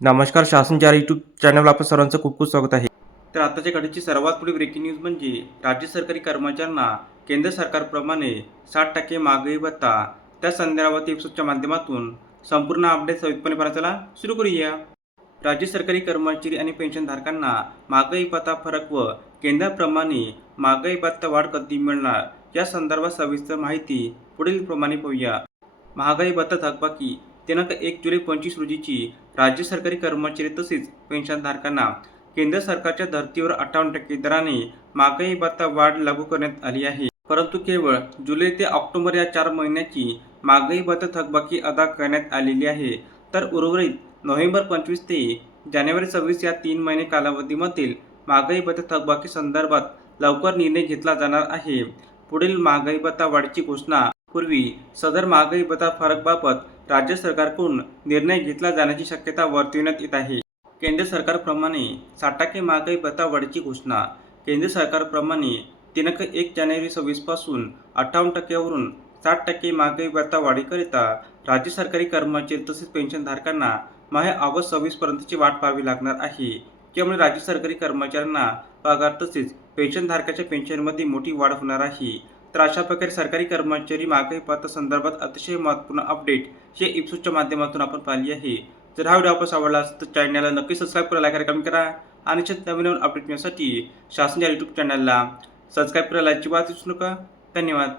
नमस्कार. शासनच्या यूट्यूब चॅनलवर आपलं सर्वांचं खूप खूप स्वागत आहे. तर आताच्या घडीची सर्वात मोठी ब्रेकिंग न्यूज म्हणजे राज्य सरकारी कर्मचाऱ्यांना केंद्र सरकारप्रमाणे 60% महागाई भत्ता. त्या संदर्भात एपिसोडच्या माध्यमातून संपूर्ण अपडेट सविस्तरपणे पाहण्याला सुरू करूया. राज्य सरकारी कर्मचारी आणि पेन्शनधारकांना महागाई भत्ता फरक व केंद्राप्रमाणे महागाई भत्ता वाढ कधी मिळणार या संदर्भात सविस्तर माहिती पुढील प्रमाणे पाहूया. महागाई भत्ता थकबाकी दिनांक 1 जुलै 25 रोजीची राज्य सरकारी कर्मचारी तसेच पेन्शनधारकांना केंद्र सरकारच्या धर्तीवर 58% दराने महागाई भत्ता वाढ लागू करण्यात आली आहे. परंतु केवळ जुलै ते ऑक्टोबर या 4 महिन्याची महागाई भत्ता थकबाकी अदा करण्यात आलेली आहे. तर उर्वरित नोव्हेंबर 25 ते जानेवारी 26 या 3 महिने कालावधीमधील महागाई भत्ता थकबाकी संदर्भात लवकर निर्णय घेतला जाणार आहे. पुढील महागाई भत्ता वाढीची घोषणा पूर्वी सदर महागाई भत्ता फरकबाबत राज्य सरकारकडून निर्णय घेतला जाण्याची शक्यता वर्तविण्यात येत आहे. केंद्र सरकारप्रमाणे 60% महागाई भत्ता वाढीची घोषणा. केंद्र सरकारप्रमाणे दिनांक 1 जानेवारी 26 पासून 58% वरून 60% महागाई भत्ता वाढीकरिता राज्य सरकारी कर्मचारी तसेच पेन्शनधारकांना माहे ऑगस्ट 26 पर्यंतची वाट पाहावी लागणार आहे. त्यामुळे राज्य सरकारी कर्मचाऱ्यांना पगार तसेच पेन्शनधारकाच्या पेन्शनमध्ये मोठी वाढ होणार आहे. तर अशा प्रकारे सरकारी कर्मचारी महागाई भत्ता संदर्भात अतिशय महत्त्वपूर्ण अपडेट हे एपिसोडच्या माध्यमातून आपण पाहिली आहे. जर हा व्हिडिओ आपल्याला आवडला असेल तर चॅनलला नक्की सबस्क्राईब करा, लाईक करा, कमेंट करा आणि नवीन अपडेट मिळण्यासाठी शासनच्या यूट्यूब चॅनलला सबस्क्राईब करायला अजिबात विसरू नका. धन्यवाद.